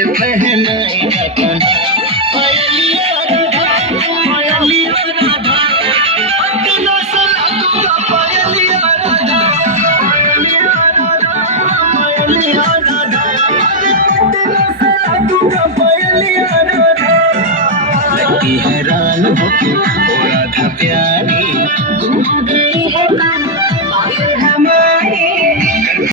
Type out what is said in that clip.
से पहनाएगा कन्हा। पायलिया राधा, पायलिया राधा, पटना से लादूंगा पायलिया राधा, पायलिया राधा, पायलिया राधा, अरे पटना से लादूंगा पायलिया राधा। लगी हैरान होके ओ राधा प्यारी, गुम गई है पायल हमारी।